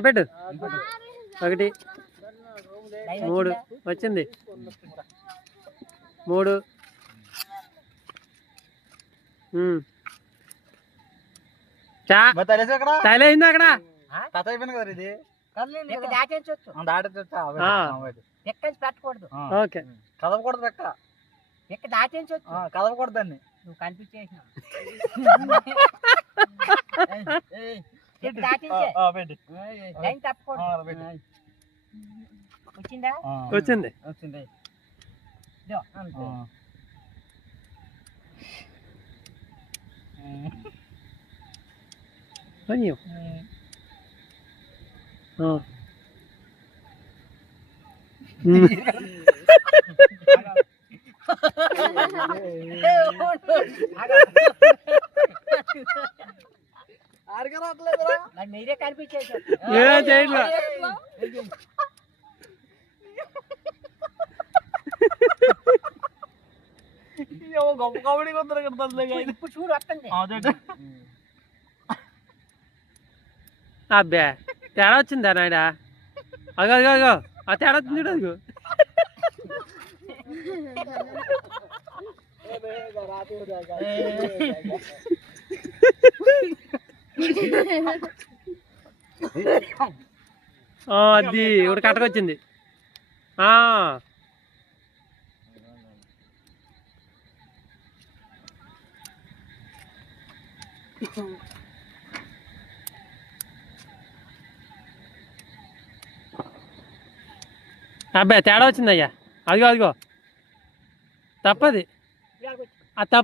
పెట్టు 1 3 వచ్చింది 3 తైలైంది అక్కడ పెట్టకూడదు ఓకే కదవకూడదు ఎక్క దాటించవచ్చు కదవకూడదు దాన్ని నువ్వు కనిపించేసినావు వచ్చిందా వచ్చింది అయ్యో మీరే కనిపించేసి గొప్ప కబడ్డీ ఇప్పుడు చూడు వస్తుంది అబ్బే తేడా వచ్చిందా నాయడా అగో అగో అగో ఆ తేడా వచ్చింది చూడు అది ఒకటి కట్టకొచ్చింది అబ్బాయి తేడా వచ్చింది అయ్యా అదిగో అదిగో తప్పది ఆ తప్పు